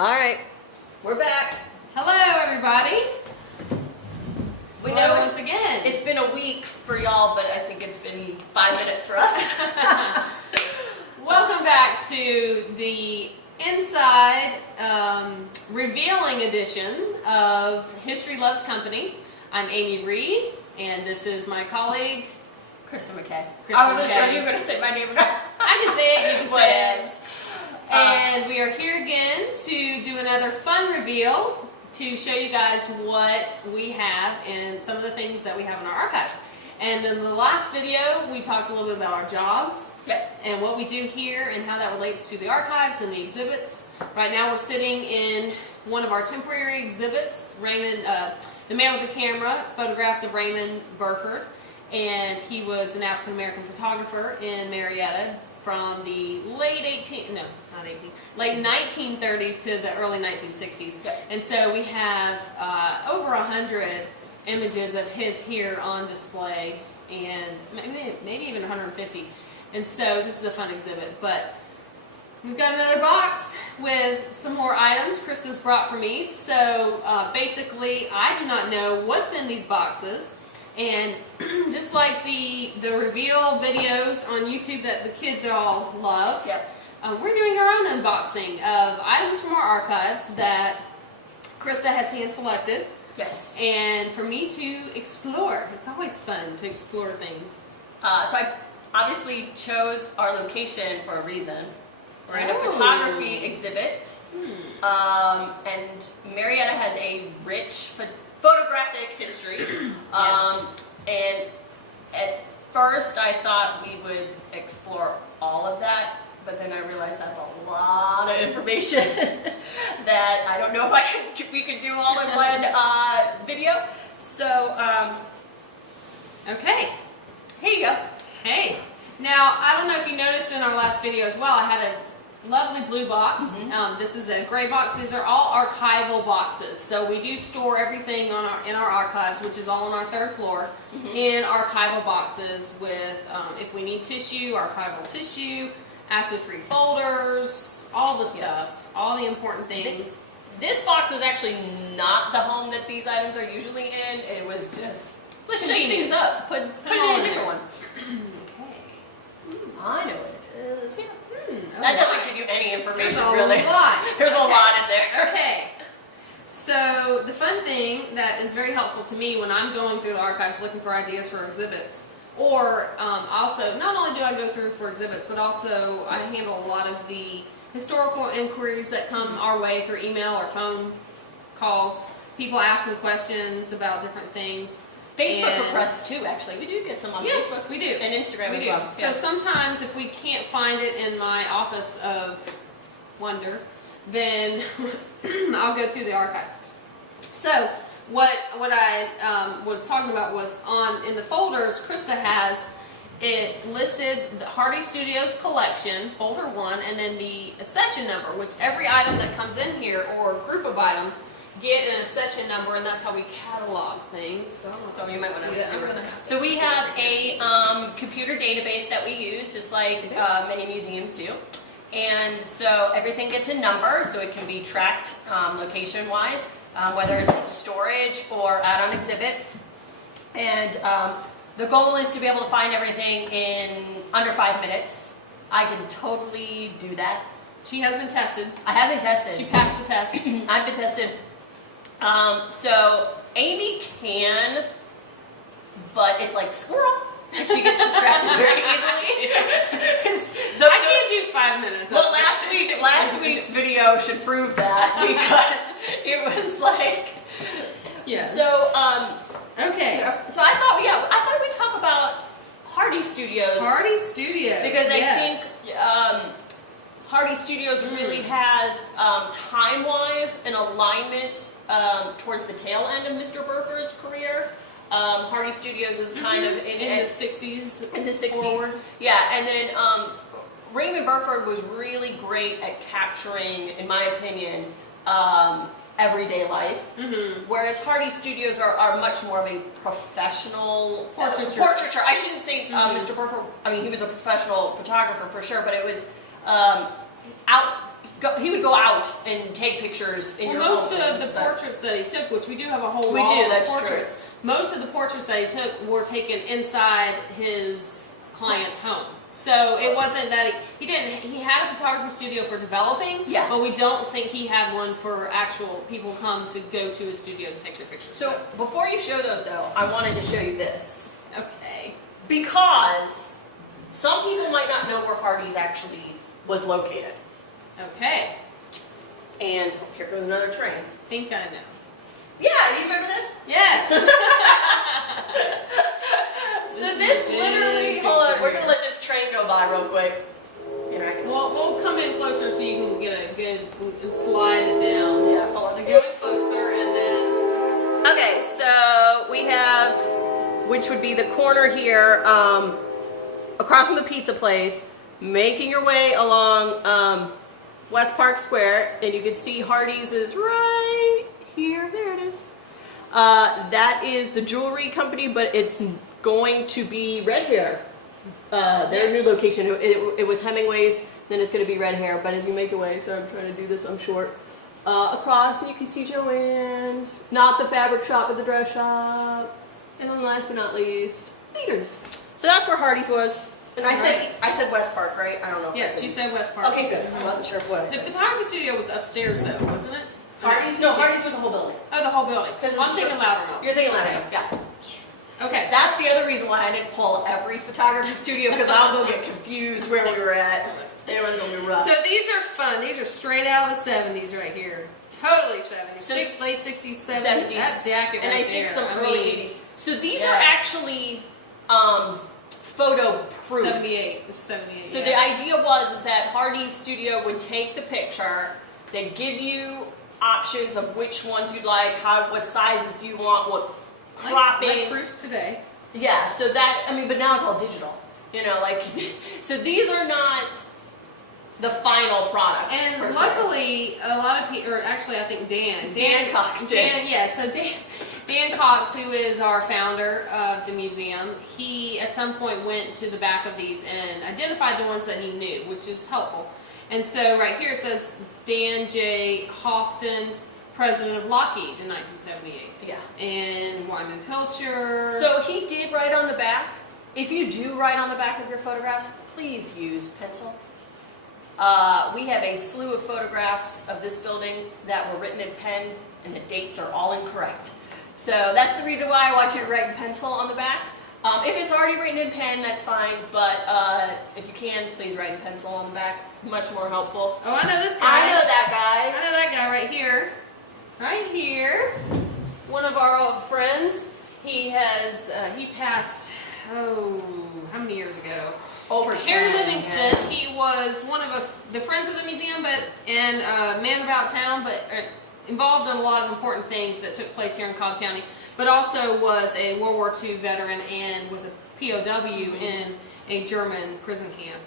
All right, we're back. Hello, everybody. We know once again. It's been a week for y'all, but I think it's been 5 minutes for us. Welcome back to the inside revealing edition of History Loves Company. I'm Amy Reed, and this is my colleague, Christa McKay. Christa I wasn't McKay. sure you were going to say my name or not. I can say it, you can say it. Whatevs. And we are here again to do another fun reveal to show you guys what we have and some of the things that we have in our archives. And in the last video, we talked a little bit about our jobs and what we do here and how that relates to the archives and the exhibits. Right now we're sitting in one of our temporary exhibits, Raymond, the man with the camera, photographs of Raymond Burford. And he was an African-American photographer in Marietta from the late 1930s to the early 1960s. And so we have over 100 images of his here on display, and maybe even 150. And so this is a fun exhibit. But we've got another box with some more items Christa's brought for me. So basically, I do not know what's in these boxes. And just like the reveal videos on YouTube that the kids all love, we're doing our own unboxing of items from our archives that Christa has hand-selected. Yes. And for me to explore. It's always fun to explore things. So I obviously chose our location for a reason. We're in a photography exhibit. And Marietta has a rich photographic history. And at first I thought we would explore all of that, but then I realized that's a lot of information that I don't know if we could do all in one video. So, okay. Here you go. Hey. Now, I don't know if you noticed in our last video as well, I had a lovely blue box. This is a gray box. These are all archival boxes. So we do store everything in our archives, which is all on our third floor, in archival boxes with, if we need tissue, archival tissue, acid-free folders, all the stuff, all the important things. This box is actually not the home that these items are usually in. It was just, let's shake things up, put it in a different one. Okay. I know what it is. That doesn't give you any information, There's really. There's a lot in there. Okay. So the fun thing that is very helpful to me when I'm going through the archives looking for ideas for exhibits, or also, not only do I go through for exhibits, but also I handle a lot of the historical inquiries that come our way through email or phone calls. People asking questions about different things. Facebook requests too, actually. We do get some on Facebook. Yes, we do. And Instagram as well. So sometimes if we can't find it in my office of wonder, then I'll go to the archives. So what I was talking about was in the folders, Christa has it listed the Hardy Studios collection, folder 1, and then the accession number, which every item that comes in here, or group of items, get an accession number, and that's how we catalog things. So you might want to. So we have a computer database that we use, just like many museums do. And so everything gets a number, so it can be tracked location-wise, whether it's in storage or out on exhibit. And the goal is to be able to find everything in under 5 minutes. I can totally do that. She has been tested. I have been tested. She passed the test. I've been tested. So Amy can, but it's like squirrel. She gets distracted very easily. I can't do 5 minutes. Well, last week's video should prove that, because it was like. Yes. So okay. So I thought we'd talk about Hardy Studios. Hardy Studios. Because I think Hardy Studios really has, time-wise, an alignment towards the tail end of Mr. Burford's career. Hardy Studios is kind of in the 60s. In the 60s. Forward. Yeah, and then Raymond Burford was really great at capturing, in my opinion, everyday life. Whereas Hardy Studios are much more of a professional portraiture. I shouldn't say Mr. Burford. I mean, he was a professional photographer for sure, but it was he would go out and take pictures in your home. Most of the portraits that he took, which we do have a whole We wall do, of that's portraits. true. Most of the portraits that he took were taken inside his client's home. So it wasn't that he had a photography studio for developing, Yeah. but we don't think he had one for actual people come to go to his studio to take their pictures. So before you show those though, I wanted to show you this. Okay. Because some people might not know where Hardee's actually was located. Okay. And here goes another train. Think I know. Yeah, you remember this? Yes. So this literally, hold on, we're gonna let this train go by real quick. We'll come in closer so you can get a good and slide it down. Yeah, hold on. Go in closer and then. Okay, so we have, which would be the corner here, across from the pizza place, making your way along West Park Square, and you can see Hardee's is right here. There it is. That is the jewelry company, but it's going to be Red Hair. Their new location. It was Hemingway's, then it's going to be Red Hair. But as you make your way, so I'm trying to do this, I'm short. Across, you can see Joann's, not the fabric shop, but the dress shop. And then last but not least, Leaders. So that's where Hardee's was. And I said West Park, right? I don't know. Yes, you said West Park. Okay, good. I wasn't sure of what I The said. photography studio was upstairs though, wasn't it? Hardee's? No, Hardee's was the whole building. Oh, the whole building. Because I'm thinking Loudermilk. You're thinking Okay. Loudermilk, yeah. Okay. That's the other reason why I didn't pull every photography studio, because I'll go get confused where we were at. It was going to be rough. So these are fun. These are straight out of the 70s right here. Totally 70s. So- Late 60s, 70s. 70s. That jacket right and I there. think some early 80s. So these are Yes. actually photo proofs. 78. This is 78. So yeah. the idea is that Hardee's studio would take the picture, they'd give you options of which ones you'd like, what sizes do you want, what cropping. Like proofs today. Yeah, so that, I mean, but now it's all digital. You know, like, so these are not the final product. And per se. luckily, a lot of people, or actually I think Dan Cox did. So Dan Cox, who is our founder of the museum, he at some point went to the back of these and identified the ones that he knew, which is helpful. And so right here it says Dan J. Houghton, president of Lockheed in 1978. Yeah. And Wyman Pilcher. So he did write on the back. If you do write on the back of your photographs, please use pencil. We have a slew of photographs of this building that were written in pen, and the dates are all incorrect. So that's the reason why I want you to write in pencil on the back. If it's already written in pen, that's fine, but if you can, please write in pencil on the back. Much more helpful. Oh, I know this guy. I know that I know that guy right here. Right here. One of our old friends. He has, he passed, how many years ago? Over Terry 10, Livingston, yeah. he was one of the friends of the museum, and man about town, but involved in a lot of important things that took place here in Cobb County, but also was a World War II veteran and was a POW in a German prison camp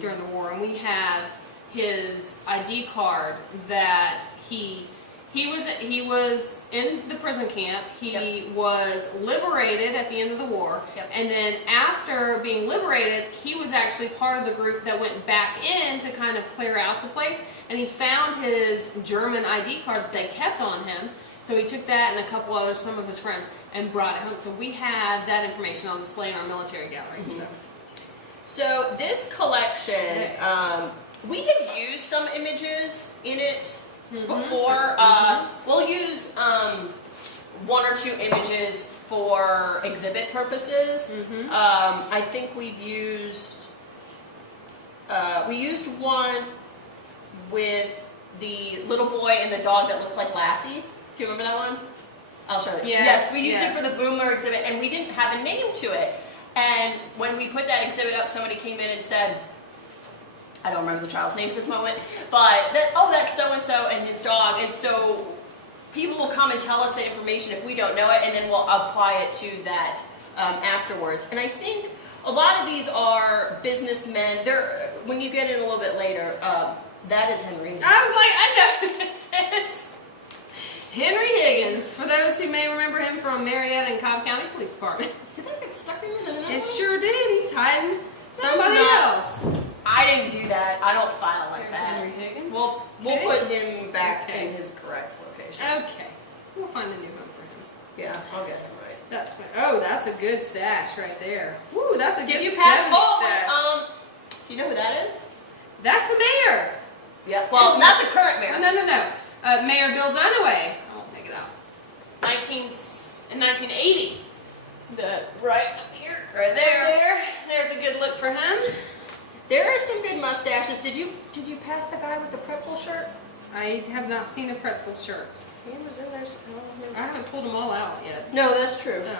during the war. And we have his ID card that he was in the prison camp. He was liberated at the end of the war. And then after being liberated, he was actually part of the group that went back in to kind of clear out the place. And he found his German ID card that they kept on him. So he took that and a couple others, some of his friends, and brought it home. So we have that information on display in our military gallery. So this collection, we have used some images in it before. We'll use one or two images for exhibit purposes. I think we've used, we used one with the little boy and the dog that looks like Lassie. Do you remember that one? I'll show you. Yes, we used it for the Boomer exhibit, and we didn't have a name to it. And when we put that exhibit up, somebody came in and said, I don't remember the child's name at this moment, but that's so-and-so and his dog. And so people will come and tell us the information if we don't know it, and then we'll apply it to that afterwards. And I think a lot of these are businessmen. When you get in a little bit later, that is Henry. I was like, I know who this is. Henry Higgins, for those who may remember him from Marietta and Cobb County Police Department. Did that get stuck in with another It one? sure did. He's hiding somebody else. I didn't do that. I don't file like There's that. Henry Higgins. We'll Okay. put him back Okay. in his correct location. Okay. We'll find a new home for him. Yeah, I'll get him right. That's fine. Oh, that's a good stash right there. Woo, that's a good Did you pass? 70s stash. You know who that is? That's the mayor. Yeah. Well, Isn't not it? the current mayor. No. Mayor Bill Dunaway. I won't take it out. In 1980. The right up here. Right there. There's a good look for him. There are some good mustaches. Did you pass the guy with the pretzel shirt? I have not seen a pretzel shirt. He was in there. I haven't pulled them all out yet. No, that's true. No.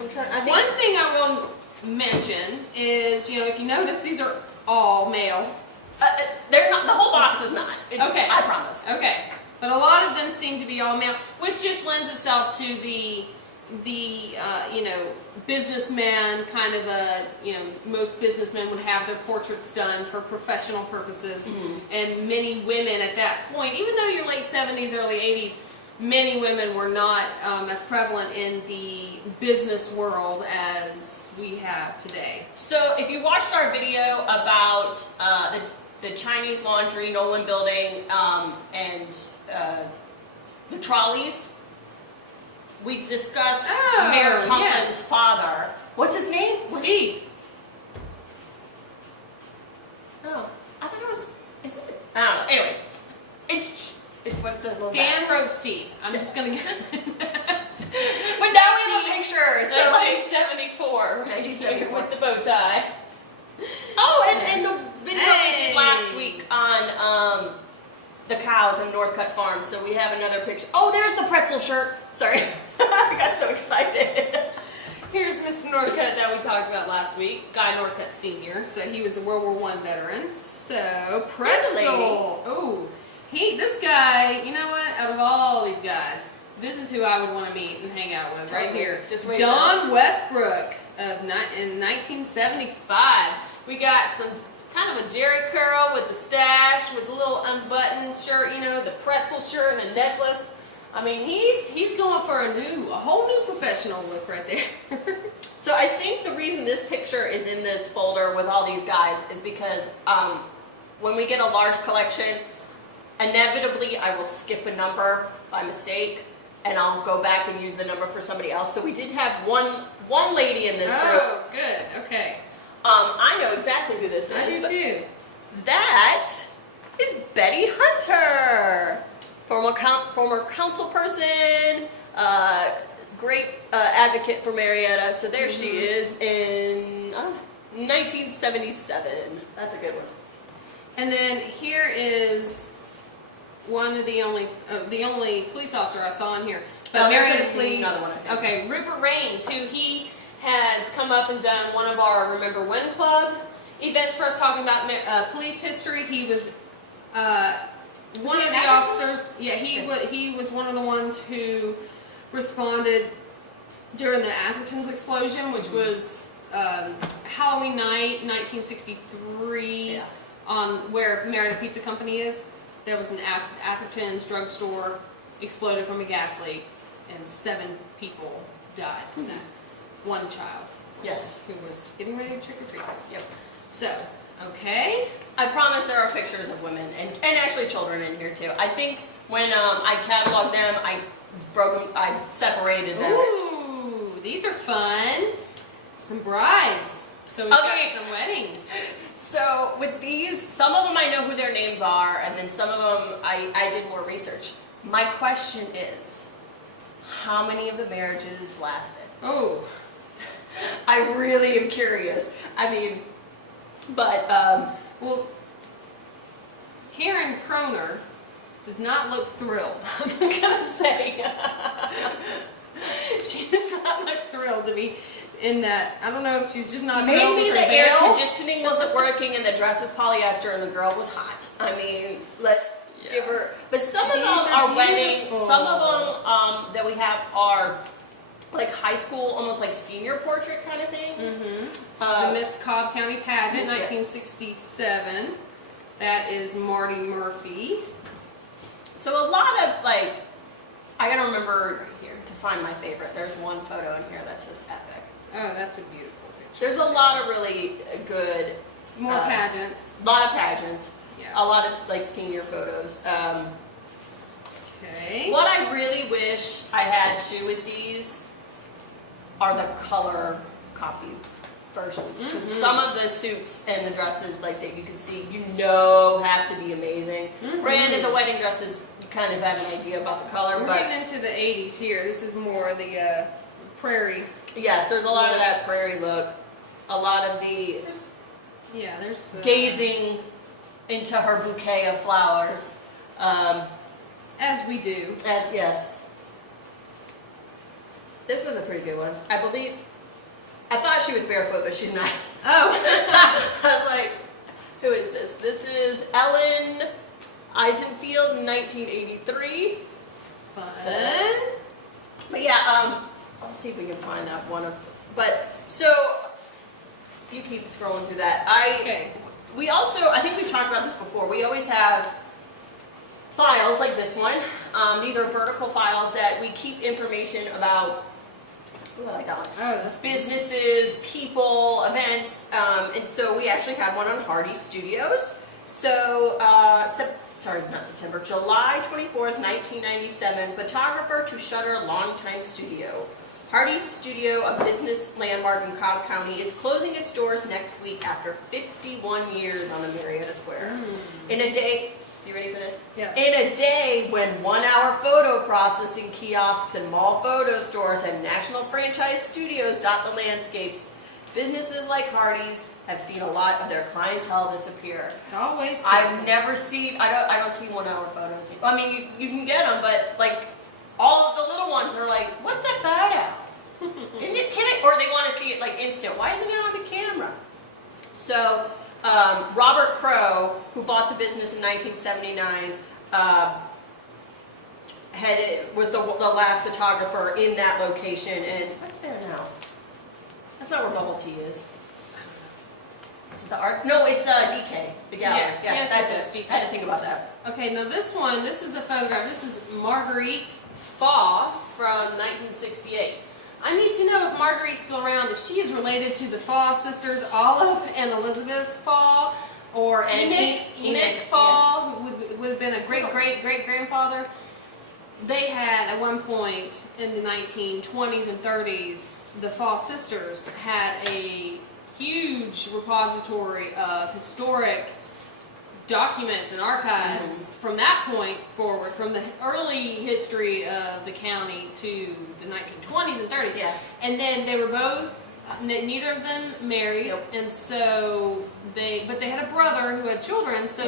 I'm trying. I think One thing I will mention is, if you notice, these are all male. they're not. The whole box is not. Okay. I promise. Okay. But a lot of them seem to be all male, which just lends itself to the businessman kind of most businessmen would have their portraits done for professional purposes. Mm-hmm. And many women at that point, even though you're late 70s, early 80s, many women were not as prevalent in the business world as we have today. So, if you watched our video about the Chinese Laundry Nolan Building and the trolleys, we discussed Mayor Tumplin's yes. father. What's his name? Steve. Oh, I thought it was. Is it? I don't know. Anyway, it's what it says. On the Dan back. wrote Steve. I'm just going to get But now we have a picture. So like, 1974. 1974. With the bow tie. oh, and the video we Hey. did last week on the cows in Northcutt Farm. So we have another picture. Oh, there's the pretzel shirt. Sorry, I got so excited. Here's Mr. Northcutt that we talked about last week, Guy Northcutt Sr. So he was a World War I veteran. So pretzel. Oh, this guy. You know what? Out of all these guys, this is who I would want to meet and hang out with right here. Just wait. Don Westbrook in 1975. We got some kind of a Jerry curl with the stash, with a little unbuttoned shirt. The pretzel shirt and a necklace. I mean, he's going for a whole new professional look right there. So I think the reason this picture is in this folder with all these guys is because when we get a large collection, inevitably I will skip a number by mistake, and I'll go back and use the number for somebody else. So we did have one lady in this group. Oh, good. Okay. I know exactly who this is. I do but too. That is Betty Hunter. Former council person, great advocate for Marietta. So there she is in 1977. That's a good one. And then here is one of the only police officer I saw in here. But Oh, there's Marietta Police. another one, I think. Okay, Rupert Raines, who he has come up and done one of our Remember When Club events for us, talking about police history. He was. One he of an the actor? officers, yeah, he was one of the ones who responded during the Atherton's explosion, which was Halloween night, 1963, Yeah. on where Marietta Pizza Company is. There was an Atherton's drugstore exploded from a gas leak, and 7 people died from that. One child, Yes. who was getting ready to trick or treat. Yep. So, okay. I promise there are pictures of women and actually children in here too. I think when I cataloged them, I separated them. Ooh, these are fun. Some brides. So we've Okay. got some weddings. So with these, some of them I know who their names are, and then some of them I did more research. My question is, how many of the marriages lasted? Oh. I really am curious. I mean, but Well, Karen Kroner does not look thrilled. I'm gonna say she does not look thrilled to be in that. I don't know if she's just not thrilled maybe with her the air veil. conditioning wasn't working and the dress was polyester and the girl was hot. I mean, let's give her. But some of These them are are wedding. beautiful. Some of them that we have are like high school, almost like senior portrait kind of things. Mm-hmm. This is the Miss Cobb County Pageant, 1967. That is Marty Murphy. So a lot of like, I gotta remember Right here. to find my favorite. There's one photo in here that says epic. Oh, that's a beautiful picture. There's a lot of really good More pageants. A lot of pageants. Yeah. A lot of like senior photos. Okay. What I really wish I had too with these are the color copy versions, because some of the suits and the dresses, like that you can see, have to be amazing. Granted, the wedding dresses, you kind of have an idea about the color, We're but getting into the 80s here. This is more the prairie. yes, there's a lot of that prairie look. A lot of the There's gazing into her bouquet of flowers. As we do. Yes. This was a pretty good one. I thought she was barefoot, but she's not. Oh. I was like, who is this? This is Ellen Eisenfield, 1983. Fun. But yeah, I'll see if we can find that one. But so you keep scrolling through that. We also, I think we've talked about this before. We always have files like this one. These are vertical files that we keep information about. Ooh, I like that one. Oh, that's businesses, people, events, and so we actually had one on Hardy Studios. So, July 24th, 1997, photographer to shutter longtime studio. Hardy Studio, a business landmark in Cobb County, is closing its doors next week after 51 years on the Marietta Square. In a day, you ready for this? Yes. In a day when 1 hour photo processing kiosks and mall photo stores and national franchise studios dot the landscapes, businesses like Hardy's have seen a lot of their clientele disappear. It's always so. I've never seen, I don't see 1 hour photos. I mean, you can get them, but like all of the little ones are like, what's that photo? Isn't it, or they want to see it like instant. Why isn't it on the camera? So, Robert Crow, who bought the business in 1979, was the last photographer in that location. And what's there now? That's not where Bubble Tea is. Is it the art? No, it's the DK, the gallery. Yes, that's yes, it. DK. I had to think about that. Okay, now this is a photograph. This is Marguerite Faw from 1968. I need to know if Marguerite's still around, if she is related to the Faw sisters, Olive and Elizabeth Faw, or Enoch Faw, who would have been a great-great-great-grandfather. They had, at one point in the 1920s and 30s, the Faw sisters had a huge repository of historic documents and archives from that point forward, from the early history of the county to the 1920s and 30s. Yeah. And then they were both, neither of them married, Nope. and so but they had a brother who had children, so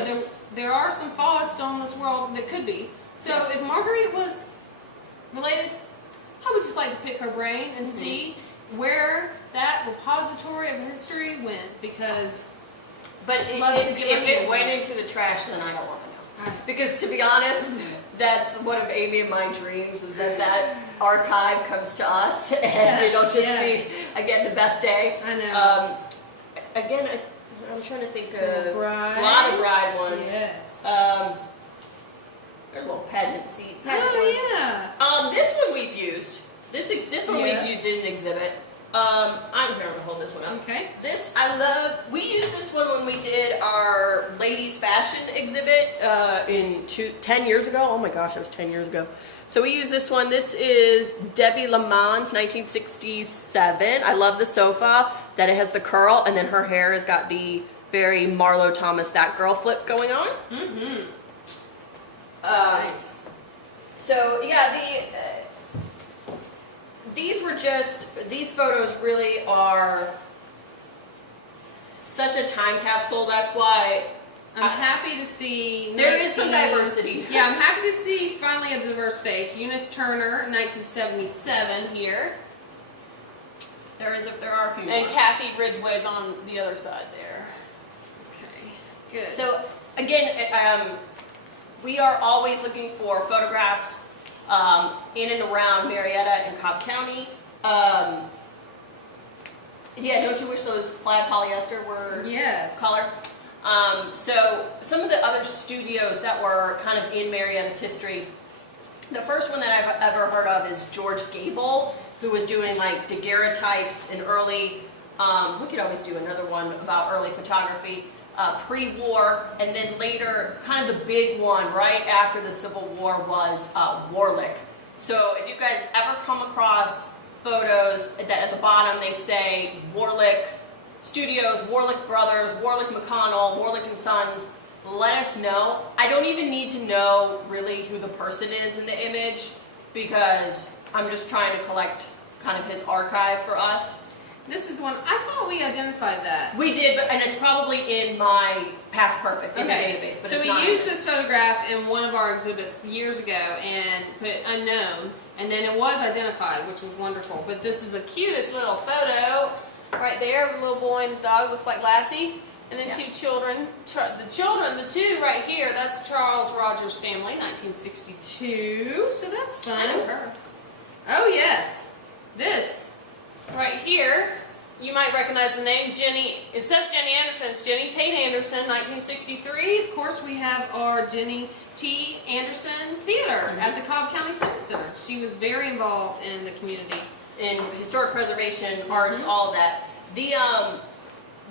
there are some Faws still in this world that could be. So if Marguerite was related, I would just like to pick her brain and see where that repository of history went, because But if it went into the trash, then I don't want to know. Because to be honest, that's one of Amy and my dreams, is that archive comes to us and it'll just be, again, the best day. I know. Again, I'm trying to think of a brides. lot of bride ones. Yes. There's a little pageant ones. Yeah. This one we've used. This one we've Yes. used in an exhibit. I'm going to hold this one up. Okay. This, I love. We used this one when we did our ladies fashion exhibit 10 years ago. Oh my gosh, that was 10 years ago. So we used this one. This is Debbie Lamons, 1967. I love the sofa, that it has the curl, and then her hair has got the very Marlo Thomas, that girl flip going on. Nice. So yeah, these photos really are such a time capsule. That's why I'm happy to see there is some diversity. Yeah, I'm happy to see finally a diverse face. Eunice Turner, 1977 here. There are a few more. And Kathy Ridgway's on the other side there. Okay, good. So again, we are always looking for photographs in and around Marietta and Cobb County. Yeah, don't you wish those plaid polyester were color? So some of the other studios that were kind of in Marietta's history, the first one that I've ever heard of is George Gable, who was doing like daguerreotypes and early We could always do another one about early photography, pre-war, and then later, kind of the big one right after the Civil War was Warlick. So if you guys ever come across photos that at the bottom they say Warlick Studios, Warlick Brothers, Warlick McConnell, Warlick and Sons, let us know. I don't even need to know really who the person is in the image because I'm just trying to collect kind of his archive for us. This is the one, I thought we identified that. We did, and it's probably in my Past Perfect in the database. But so it's we not used this photograph in one of our exhibits years ago and put unknown, and then it was identified, which was wonderful. But this is the cutest little photo right there of a little boy and his dog, looks like Lassie. And then two children. The two right here, that's Charles Rogers' family, 1962. So that's fun. I know her. Oh, yes. This right here, you might recognize the name Jenny. It says Jenny Anderson. It's Jenny Tate Anderson, 1963. Of course, we have our Jenny T. Anderson Theater at the Cobb County Civic Center. She was very involved in the community. In historic preservation, arts, all of that. The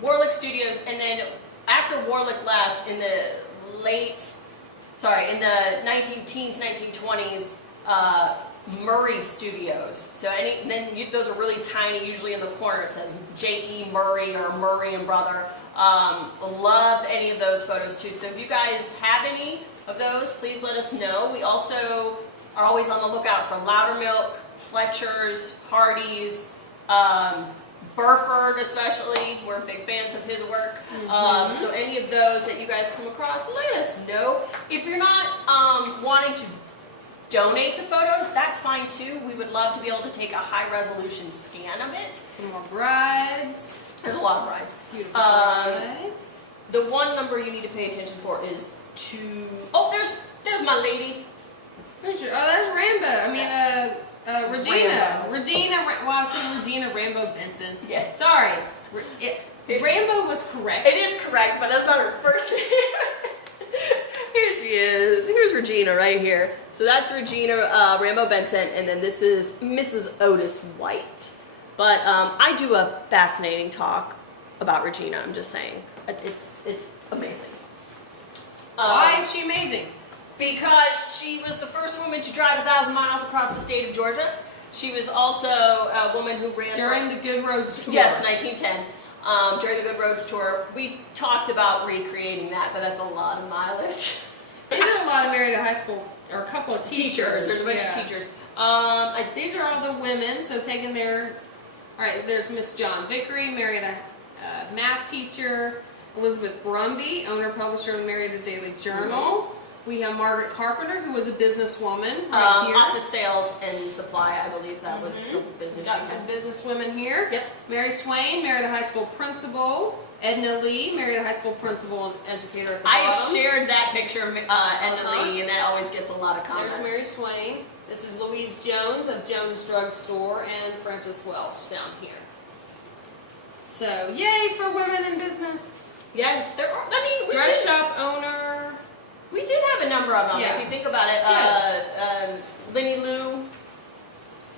Warlick Studios, and then after Warlick left in the in the 19-teens, 1920s, Murray Studios. So those are really tiny, usually in the corner it says J.E. Murray or Murray and Brother. Loved any of those photos too. So if you guys have any of those, please let us know. We also are always on the lookout for Loudermilk, Fletcher's, Hardy's, Burford especially. We're big fans of his work. So any of those that you guys come across, let us know. If you're not wanting to donate the photos, that's fine too. We would love to be able to take a high resolution scan of it. Some more brides. There's a lot of brides. Beautiful brides. The one number you need to pay attention for is there's my lady. There's Rambo. Regina. Rambo. I was saying Regina Rambo Benson. Yes. Sorry. Rambo was correct. It is correct, but that's not her first name. Here she is. Here's Regina right here. So that's Regina Rambo Benson, and then this is Mrs. Otis White. But I do a fascinating talk about Regina. I'm just saying, it's amazing. Why is she amazing? Because she was the first woman to drive 1,000 miles across the state of Georgia. She was also a woman who ran during the Good Roads Tour. Yes, 1910. During the Good Roads Tour, we talked about recreating that, but that's a lot of mileage. These are a lot of Marietta High School, or a couple of teachers. There's a bunch of teachers. These are all the women, so taking their... All right, there's Miss John Vickery, Marietta math teacher. Elizabeth Brumby, owner, publisher of the Marietta Daily Journal. We have Margaret Carpenter, who was a businesswoman right here. Office sales and supply, I believe that was the business Got she some had. businesswomen here. Yep. Mary Swain, Marietta High School principal. Edna Lee, Marietta High School principal and educator at the I have bottom. shared that picture of Edna Lee, and that always gets a lot of comments. There's Mary Swain. This is Louise Jones of Jones Drug Store, and Frances Welsh down here. So, yay for women in business. Yes, there are. I mean, Dress shop owner. We did have a number of them, Yeah. if you think about it. Linny Lou,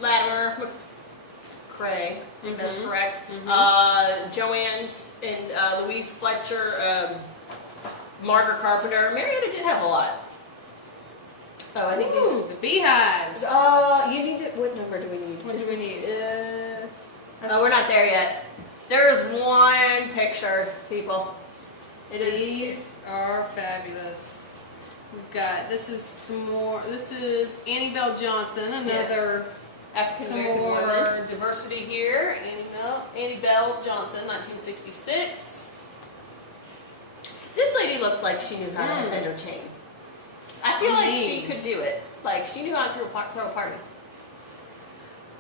Latimer, McCrae, if that's correct. Joanne's and Louise Fletcher, Margaret Carpenter. Marietta did have a lot. Oh, I think these are... The beehives. You need to... What number do we need? What do we need? We're not there yet. There is one picture, people. These are fabulous. We've got, this is Annie Bell Johnson, another African some American more woman. diversity here. Annie Bell Johnson, 1966. This lady looks like she knew how to entertain. I feel like she could do it. Like, she knew how to throw a party.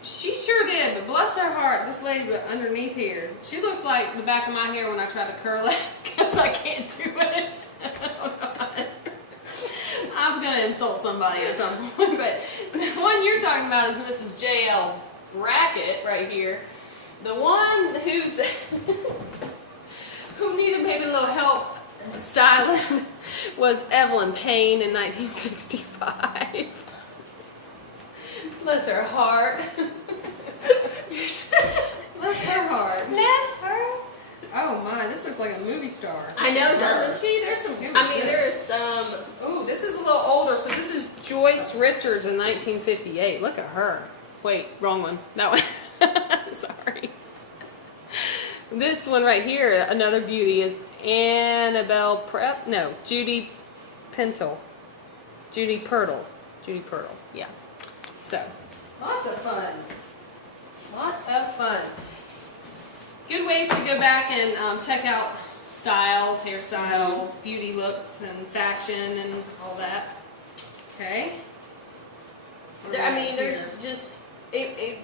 She sure did, but bless her heart, this lady underneath here, she looks like the back of my hair when I try to curl it, because I can't do it. I don't know how to... I'm going to insult somebody at some point, but the one you're talking about is Mrs. J.L. Brackett right here. The one who needed maybe a little help styling was Evelyn Payne in 1965. Bless her heart. Bless her heart. Bless her. Oh my, this looks like a movie star. I know, doesn't she? There's some. There is some. Oh, this is a little older. So this is Joyce Richards in 1958. Look at her. Wait, wrong one. That one. Sorry. This one right here, another beauty, is Annabelle Prep. No, Judy Pentel. Judy Pirtle. Judy Pirtle. Yeah. So, lots of fun. Lots of fun. Good ways to go back and check out styles, hairstyles, beauty looks, and fashion, and all that. Okay. There's just it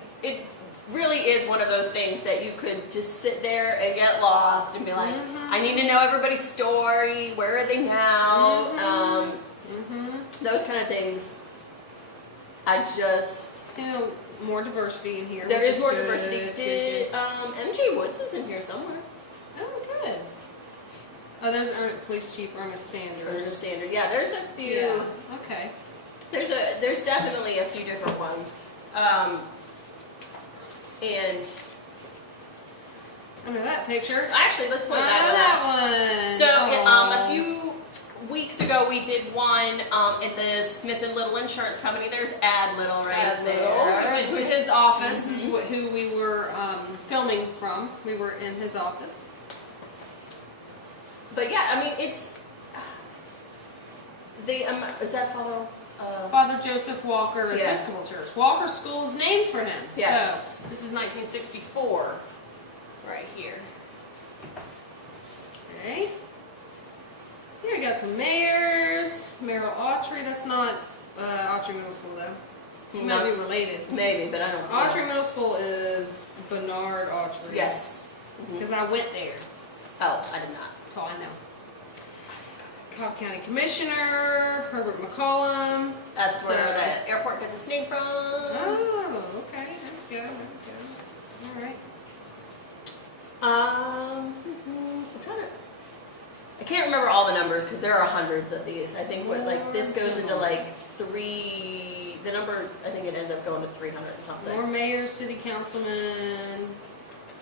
really is one of those things that you could just sit there and get lost and be like, I need to know everybody's story. Where are they now? Those kind of things. I just more diversity in here. There is more diversity. MJ Woods is in here somewhere. Oh, good. Oh, there's Police Chief Ernest Sanders. Ernest Sanders. Yeah, there's a few. Yeah. Okay. There's definitely a few different ones. And under that picture. Actually, let's point that one. So a few weeks ago we did one at the Smith and Little Insurance Company. There's Ad Little right there. I went to his office. Is who we were filming from. We were in his office. But yeah, it's is that Father? Father Joseph Walker Yeah. Episcopal Church. Walker School is named for him. Yes. So this is 1964, right here. Okay. Here we got some mayors. Merrill Autry. That's not Autry Middle School though. You might be related. Maybe, but I don't know. Autry Middle School is Bernard Autry. Yes. Because I went there. Oh, I did not. That's all I know. Cobb County Commissioner, Herbert McCollum. That's where the airport gets its name from. Oh, okay. There we go. All right. I'm trying to. I can't remember all the numbers because there are hundreds of these. I think this goes into three. The number, I think it ends up going to 300 something. More mayors, city councilmen.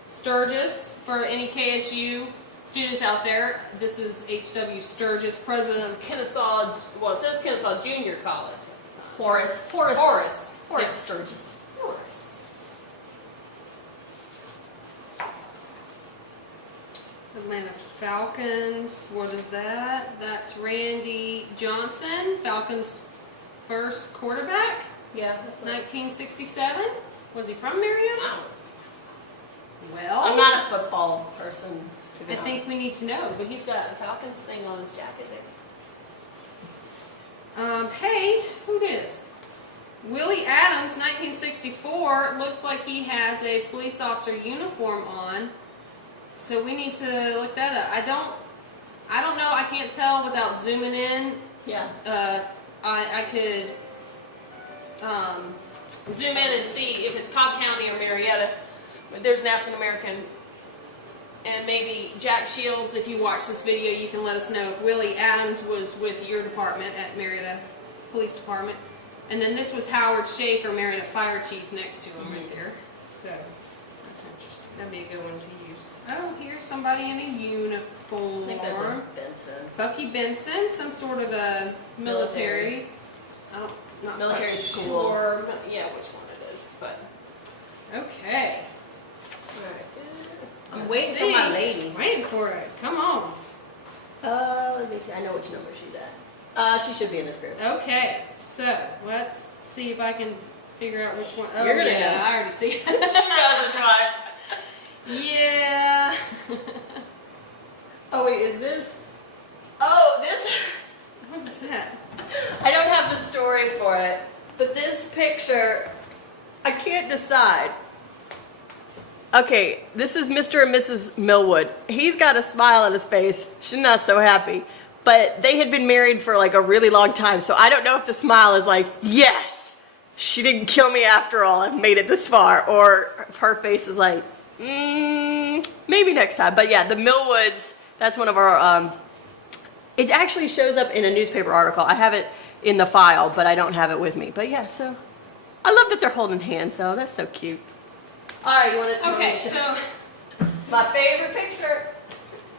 Sturgis, for any KSU students out there, this is H.W. Sturgis, president of Kennesaw, well, it says Kennesaw Junior College at the time. Horace Yeah. Sturgis. Horace. Atlanta Falcons, what is that? That's Randy Johnson, Falcons' first quarterback, Yeah, that's 1967. Was he from Marietta? Well, I'm not a football person, to be I honest. think we need to know. But he's got a Falcons thing on his jacket. Hey, who this? Willie Adams, 1964. Looks like he has a police officer uniform on. So we need to look that up. I don't know. I can't tell without zooming in. Yeah. I could zoom in and see if it's Cobb County or Marietta. But there's an African American, and maybe Jack Shields. If you watch this video, you can let us know if Willie Adams was with your department at Marietta Police Department. And then this was Howard Schaefer, Marietta Fire Chief, next to him right there. So that's interesting. That'd be a good one to use. Oh, here's somebody in a uniform. I think that's a Benson. Bucky Benson, some sort of a military. Not Military quite school. Sure, yeah, which one it is, but okay. I'm Let's waiting see. for my lady. Waiting for it. Come on. Let me see. I know which number she's at. She should be in this group. Okay, so let's see if I can figure out which one. Oh, You're gonna yeah, know. I already see. She knows which one. Yeah. Oh wait, is this? Oh, this. What is that? I don't have the story for it, but this picture, I can't decide. Okay, this is Mr. and Mrs. Millwood. He's got a smile on his face. She's not so happy. But they had been married for like a really long time, so I don't know if the smile is like, yes, she didn't kill me after all. I've made it this far. Or if her face is like, maybe next time. But yeah, the Millwoods, that's one of our, it actually shows up in a newspaper article. I have it in the file, but I don't have it with me. But yeah, so I love that they're holding hands though. That's so cute. All right, you want to? Okay, so It's my favorite picture.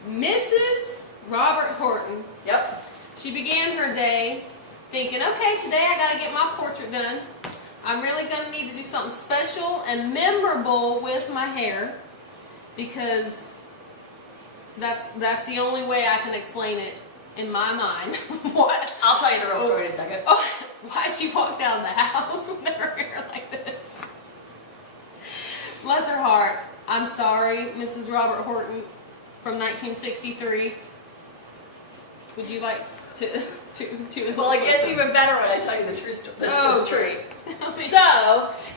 Mrs. Robert Horton. Yep. She began her day thinking, okay, today I got to get my portrait done. I'm really going to need to do something special and memorable with my hair because that's the only way I can explain it in my mind. What? I'll tell you the real story in a second. Oh, why she walked down the house with her hair like this. Bless her heart. I'm sorry, Mrs. Robert Horton from 1963. Would you like to Well, it gets even better when I tell you the true story. Oh, true. great. So,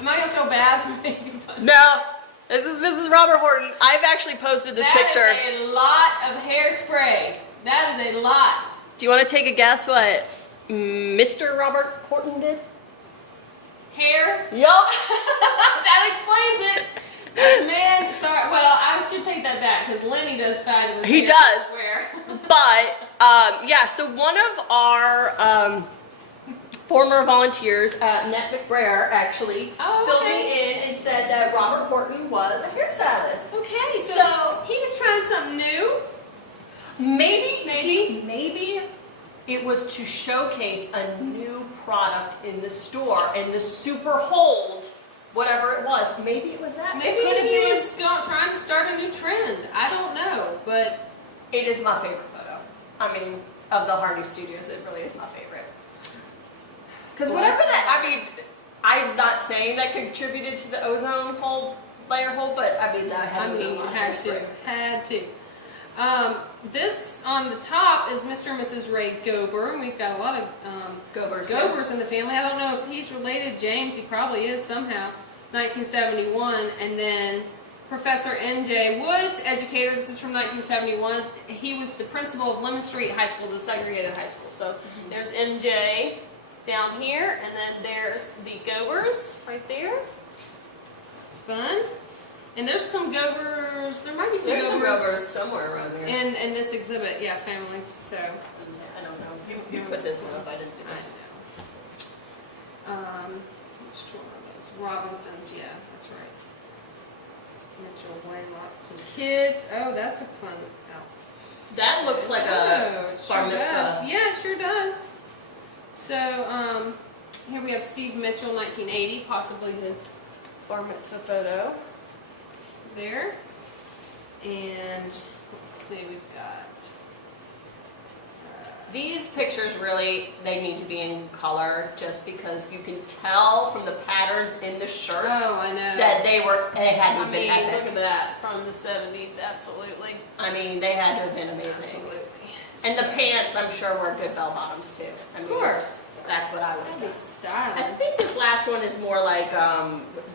am I gonna feel bad for making fun? no, this is Mrs. Robert Horton. I've actually posted this picture. That is a lot of hairspray. That is a lot. Do you want to take a guess what Mr. Robert Horton did? Hair. Yup. That explains it. This man, sorry. Well, I should take that back because Lenny does fabulous. He hair, does. I swear. But yeah, so one of our former volunteers, Annette McBrayer, actually filled me in and said that Robert Horton was a hairstylist. Okay, so he was trying something new. Maybe it was to showcase a new product in the store and the super hold, whatever it was. Maybe it was that. Maybe he was trying to start a new trend. I don't know, but it is my favorite photo. I mean, of the Hardy Studios, it really is my favorite. Because whatever that, I mean, I'm not saying that contributed to the ozone layer hole, but I mean that had had to. This on the top is Mr. and Mrs. Ray Gober, and we've got a lot of Gobers in the family. I don't know if he's related to James. He probably is somehow. 1971, and then Professor N.J. Woods, educator. This is from 1971. He was the principal of Lemon Street High School, the segregated high school. So there's N.J. down here, and then there's the Gobers right there. It's fun. And there's some Gobers. There might be some Gobers somewhere around here. in this exhibit, yeah, families. So I don't know. You put this one up. I didn't do this. I know. Which one are those? Robinsons. Yeah, that's right. Mitchell Waylock. Some kids. Oh, that's a fun outfit. That looks like a bar mitzvah. Does. Yeah, it sure does. So here we have Steve Mitchell, 1980, possibly his bar mitzvah photo. There, and let's see, we've got these pictures really, they need to be in color just because you can tell from the patterns in the shirt I know that they had to been epic. Look at that from the 70s, absolutely. I mean, they had to have been amazing. Absolutely. And the pants, I'm sure, were good bell bottoms too. I mean, of course. That's what I would have done. Styling. I think this last one is more like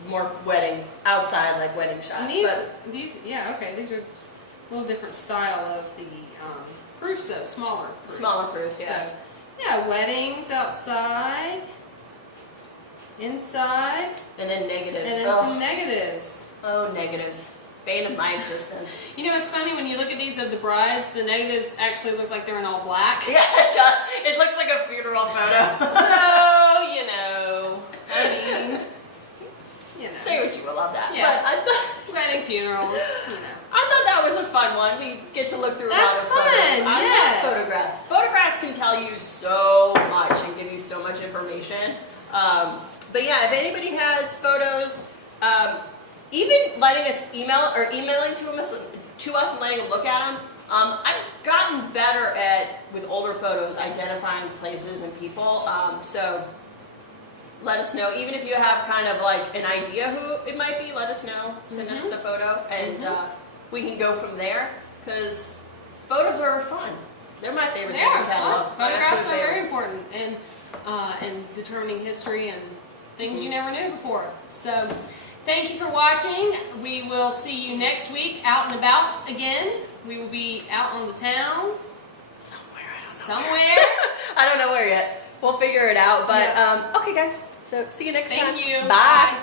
more wedding outside, like wedding shots. And these, yeah, okay. These are a little different style of the proofs, though. Smaller proofs. Smaller proofs, yeah. So, yeah, weddings outside, inside, and then negatives. and then some negatives. Oh, negatives. Bane of my existence. You know, it's funny when you look at these of the brides, the negatives actually look like they're in all black. Yeah, it does. It looks like a funeral photo. So, you know, I mean, you know. Say what you will of that. Yeah. But I thought, Wedding, funeral, you know. I thought that was a fun one. We get to look through a lot That's of fun, photos. I yes. love photographs. Photographs can tell you so much and give you so much information. But yeah, if anybody has photos, even letting us emailing to us and letting them look at them. I've gotten better at, with older photos, identifying places and people. So let us know. Even if you have kind of like an idea who it might be, let us know. Send us the photo, and we can go from there. Because photos are fun. They're my favorite thing in catalog. Photographs are very important in determining history and things you never knew before. So. Thank you for watching. We will see you next week out and about again. We will be out on the town. Somewhere. I don't know where yet. We'll figure it out. But okay, guys. So see you next time. Thank you. Bye.